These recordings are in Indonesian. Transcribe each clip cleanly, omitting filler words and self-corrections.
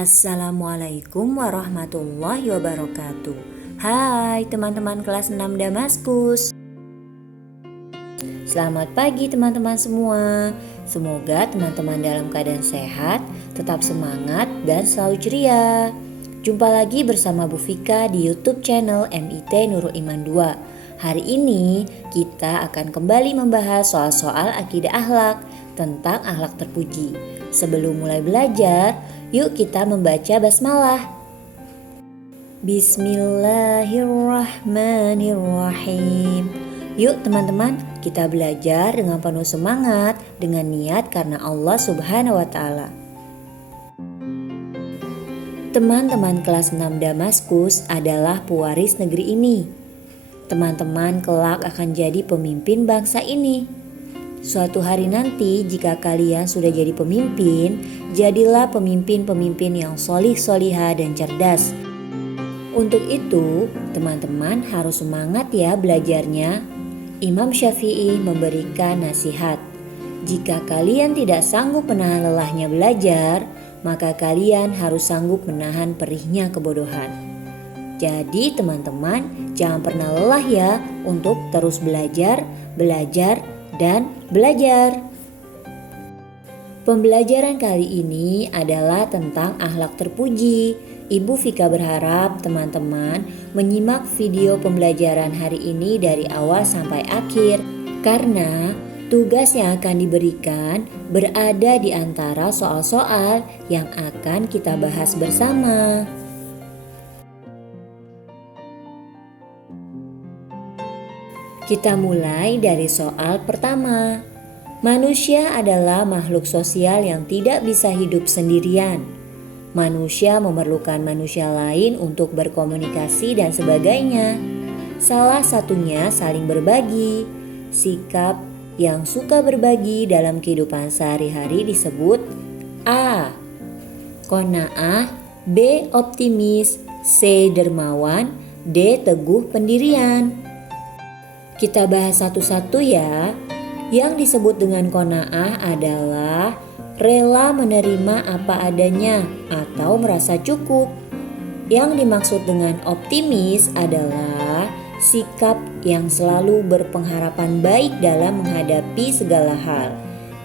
Assalamualaikum warahmatullahi wabarakatuh. Hai teman-teman kelas 6 Damaskus. Selamat pagi teman-teman semua. Semoga teman-teman dalam keadaan sehat, tetap semangat dan selalu ceria. Jumpa lagi bersama Bu Fika di YouTube channel MIT Nurul Iman 2. Hari ini kita akan kembali membahas soal-soal akidah akhlak tentang akhlak terpuji. Sebelum mulai belajar, yuk kita membaca basmalah. Bismillahirrahmanirrahim. Yuk teman-teman, kita belajar dengan penuh semangat, dengan niat karena Allah Subhanahu wa Ta'ala. Teman-teman kelas 6 Damaskus adalah pewaris negeri ini. Teman-teman kelak akan jadi pemimpin bangsa ini. Suatu hari nanti jika kalian sudah jadi pemimpin, jadilah pemimpin-pemimpin yang solih-solihah dan cerdas. Untuk itu, teman-teman harus semangat ya belajarnya. Imam Syafi'i memberikan nasihat. Jika kalian tidak sanggup menahan lelahnya belajar, maka kalian harus sanggup menahan perihnya kebodohan. Jadi teman-teman jangan pernah lelah ya untuk terus belajar, dan belajar. Pembelajaran kali ini adalah tentang akhlak terpuji. Ibu Fika berharap teman-teman menyimak video pembelajaran hari ini dari awal sampai akhir, karena tugas yang akan diberikan berada di antara soal-soal yang akan kita bahas bersama. Kita mulai dari soal pertama. Manusia adalah makhluk sosial yang tidak bisa hidup sendirian. Manusia memerlukan manusia lain untuk berkomunikasi dan sebagainya. Salah satunya saling berbagi. Sikap yang suka berbagi dalam kehidupan sehari-hari disebut A. Qanaah, B. Optimis, C. Dermawan, D. Teguh pendirian. Kita bahas satu-satu ya. Yang disebut dengan qanaah adalah rela menerima apa adanya atau merasa cukup. Yang dimaksud dengan optimis adalah sikap yang selalu berpengharapan baik dalam menghadapi segala hal.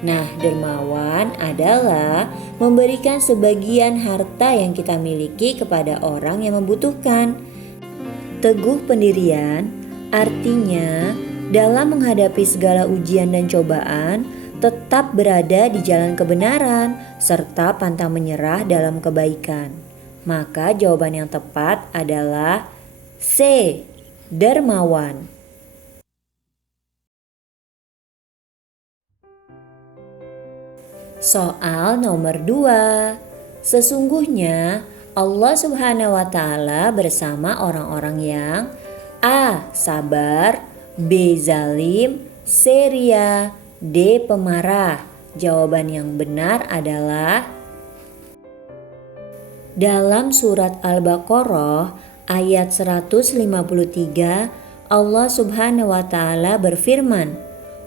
Nah, dermawan adalah memberikan sebagian harta yang kita miliki kepada orang yang membutuhkan. Teguh pendirian artinya dalam menghadapi segala ujian dan cobaan tetap berada di jalan kebenaran serta pantang menyerah dalam kebaikan. Maka jawaban yang tepat adalah C. Dermawan. Soal nomor 2. Sesungguhnya Allah Subhanahu wa Ta'ala bersama orang-orang yang A. Sabar, B. Zalim, C. Ria, D. Pemarah. Jawaban yang benar adalah dalam surat Al-Baqarah ayat 153, Allah Subhanahu wa Ta'ala berfirman,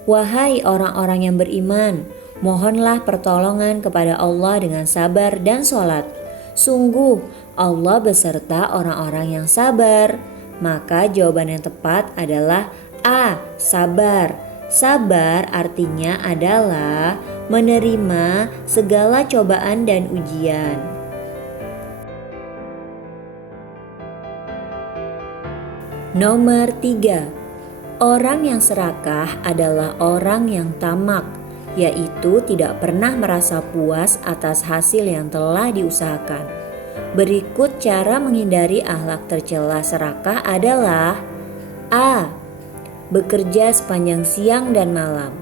"Wahai orang-orang yang beriman, mohonlah pertolongan kepada Allah dengan sabar dan sholat. Sungguh Allah beserta orang-orang yang sabar." Maka jawaban yang tepat adalah A. Sabar. Sabar artinya adalah menerima segala cobaan dan ujian. Nomor 3. Orang yang serakah adalah orang yang tamak, yaitu tidak pernah merasa puas atas hasil yang telah diusahakan. Berikut cara menghindari akhlak tercela serakah adalah A. Bekerja sepanjang siang dan malam,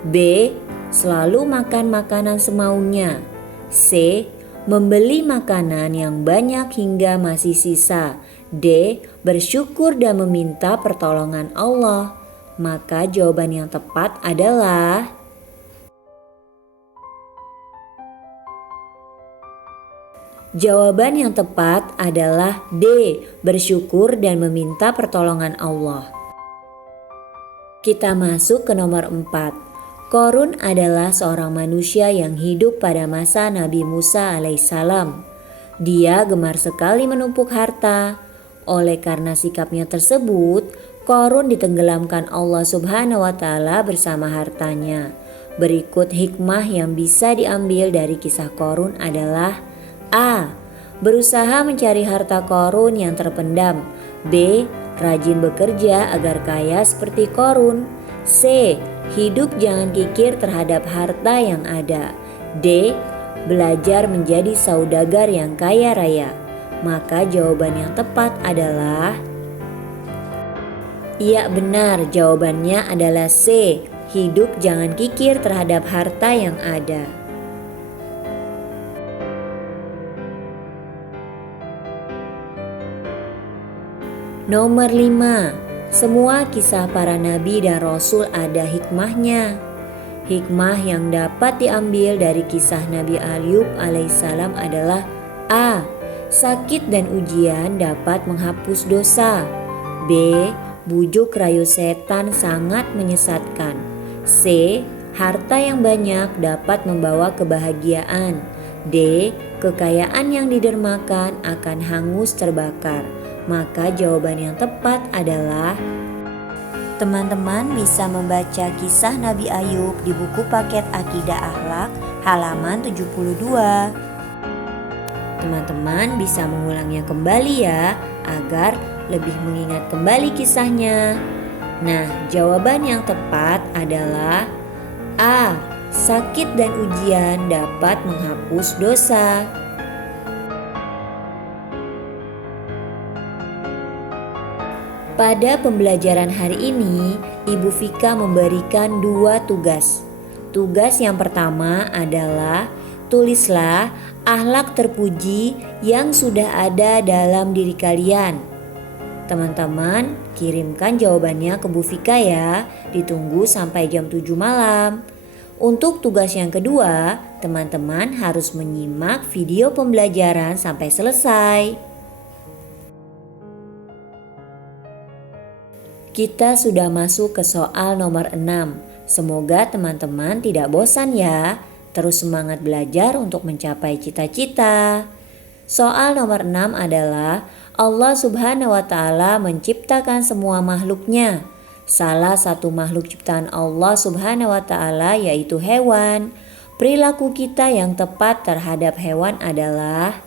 B. Selalu makan makanan semaunya, C. Membeli makanan yang banyak hingga masih sisa, D. Bersyukur dan meminta pertolongan Allah. Maka jawaban yang tepat adalah jawaban yang tepat adalah D. Bersyukur dan meminta pertolongan Allah. Kita masuk ke nomor 4. Qorun adalah seorang manusia yang hidup pada masa Nabi Musa alaihissalam. Dia gemar sekali menumpuk harta. Oleh karena sikapnya tersebut, Qorun ditenggelamkan Allah Subhanahu wa Ta'ala bersama hartanya. Berikut hikmah yang bisa diambil dari kisah Qorun adalah: A. Berusaha mencari harta Qorun yang terpendam. B. Rajin bekerja agar kaya seperti Qorun. C. Hidup jangan kikir terhadap harta yang ada. D. Belajar menjadi saudagar yang kaya raya. Maka jawaban yang tepat adalah, iya benar, jawabannya adalah C. Hidup jangan kikir terhadap harta yang ada. Nomor 5. Semua kisah para nabi dan rasul ada hikmahnya. Hikmah yang dapat diambil dari kisah Nabi Ayub alaihissalam adalah: A. Sakit dan ujian dapat menghapus dosa. B. Bujuk rayu setan sangat menyesatkan. C. Harta yang banyak dapat membawa kebahagiaan. D. Kekayaan yang didermakan akan hangus terbakar. Maka jawaban yang tepat adalah, teman-teman bisa membaca kisah Nabi Ayub di buku paket Akidah Akhlak halaman 72. Teman-teman bisa mengulangnya kembali ya, agar lebih mengingat kembali kisahnya. Nah, jawaban yang tepat adalah A. Sakit dan ujian dapat menghapus dosa. Pada pembelajaran hari ini, Ibu Vika memberikan 2 tugas. Tugas yang pertama adalah tulislah akhlak terpuji yang sudah ada dalam diri kalian. Teman-teman, kirimkan jawabannya ke Bu Vika ya. Ditunggu sampai jam 7 malam. Untuk tugas yang kedua, teman-teman harus menyimak video pembelajaran sampai selesai. Kita sudah masuk ke soal nomor 6. Semoga teman-teman tidak bosan ya. Terus semangat belajar untuk mencapai cita-cita. Soal nomor 6 adalah: Allah Subhanahu wa Ta'ala menciptakan semua makhluknya. Salah satu makhluk ciptaan Allah Subhanahu wa Ta'ala yaitu hewan. Perilaku kita yang tepat terhadap hewan adalah: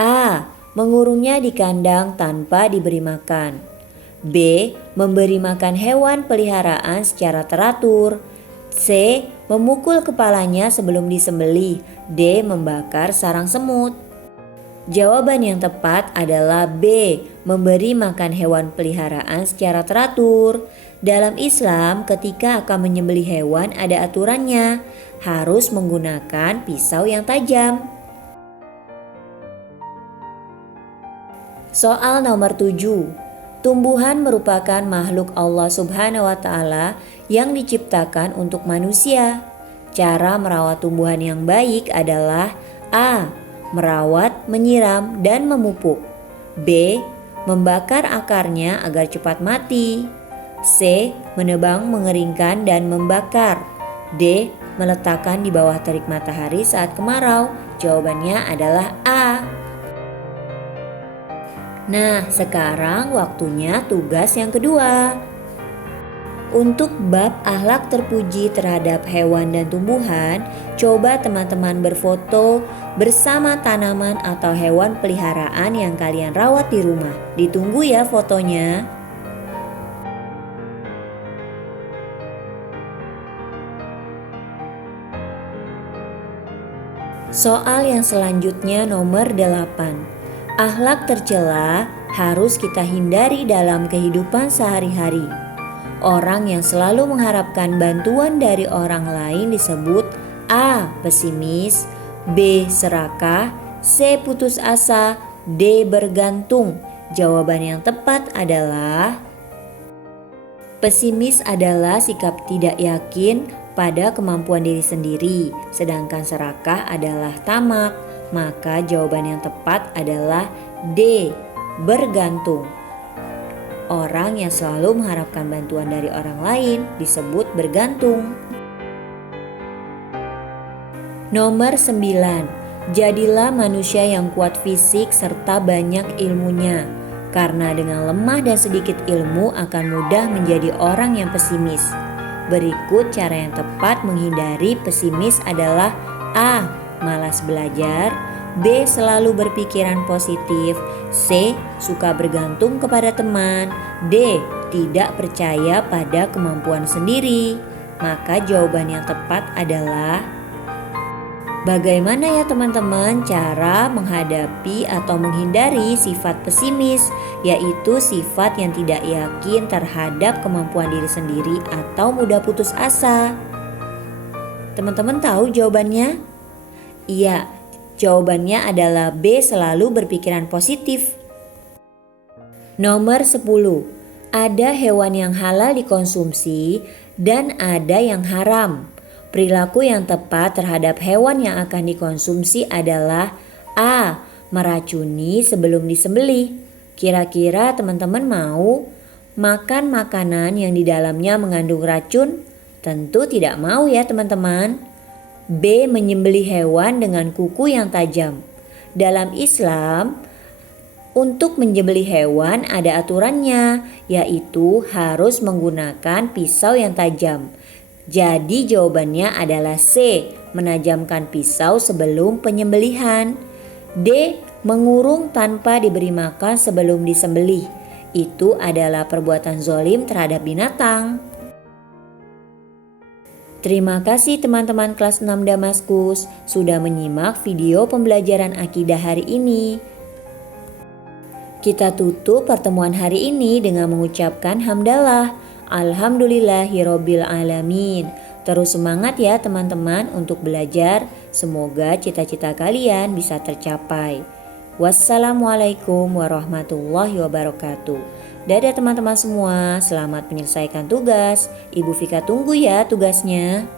A. Mengurungnya di kandang tanpa diberi makan. B. Memberi makan hewan peliharaan secara teratur. C. Memukul kepalanya sebelum disembelih. D. Membakar sarang semut. Jawaban yang tepat adalah B. Memberi makan hewan peliharaan secara teratur. Dalam Islam, ketika akan menyembelih hewan ada aturannya. Harus menggunakan pisau yang tajam. Soal nomor 7. Tumbuhan merupakan makhluk Allah Subhanahu wa Ta'ala yang diciptakan untuk manusia. Cara merawat tumbuhan yang baik adalah: A. Merawat, menyiram, dan memupuk. B. Membakar akarnya agar cepat mati. C. Menebang, mengeringkan, dan membakar. D. Meletakkan di bawah terik matahari saat kemarau. Jawabannya adalah A. Nah, sekarang waktunya tugas yang kedua. Untuk bab akhlak terpuji terhadap hewan dan tumbuhan, coba teman-teman berfoto bersama tanaman atau hewan peliharaan yang kalian rawat di rumah. Ditunggu ya fotonya. Soal yang selanjutnya nomor 8. Akhlak tercela harus kita hindari dalam kehidupan sehari-hari. Orang yang selalu mengharapkan bantuan dari orang lain disebut A. Pesimis, B. Serakah, C. Putus asa, D. Bergantung. Jawaban yang tepat adalah pesimis adalah sikap tidak yakin pada kemampuan diri sendiri, sedangkan serakah adalah tamak. Maka jawaban yang tepat adalah D. Bergantung. Orang yang selalu mengharapkan bantuan dari orang lain disebut bergantung. Nomor 9. Jadilah manusia yang kuat fisik serta banyak ilmunya, karena dengan lemah dan sedikit ilmu akan mudah menjadi orang yang pesimis. Berikut cara yang tepat menghindari pesimis adalah A. Malas belajar, B. Selalu berpikiran positif, C. Suka bergantung kepada teman, D. Tidak percaya pada kemampuan sendiri. Maka jawaban yang tepat adalah bagaimana ya teman-teman cara menghadapi atau menghindari sifat pesimis, yaitu sifat yang tidak yakin terhadap kemampuan diri sendiri atau mudah putus asa. Teman-teman tahu jawabannya? Iya, jawabannya adalah B. Selalu berpikiran positif. Nomor 10. Ada hewan yang halal dikonsumsi dan ada yang haram. Perilaku yang tepat terhadap hewan yang akan dikonsumsi adalah A. Meracuni sebelum disembelih. Kira-kira teman-teman mau makan makanan yang di dalamnya mengandung racun? Tentu tidak mau ya teman-teman. B. Menyembelih hewan dengan kuku yang tajam. Dalam Islam, untuk menyembelih hewan ada aturannya, yaitu harus menggunakan pisau yang tajam. Jadi jawabannya adalah C. Menajamkan pisau sebelum penyembelihan. D. Mengurung tanpa diberi makan sebelum disembelih. Itu adalah perbuatan zalim terhadap binatang. Terima kasih teman-teman kelas 6 Damaskus sudah menyimak video pembelajaran akidah hari ini. Kita tutup pertemuan hari ini dengan mengucapkan hamdalah. Alhamdulillahirabbil alamin. Terus semangat ya teman-teman untuk belajar. Semoga cita-cita kalian bisa tercapai. Wassalamualaikum warahmatullahi wabarakatuh. Dadah teman-teman semua, selamat menyelesaikan tugas. Ibu Vika tunggu ya tugasnya.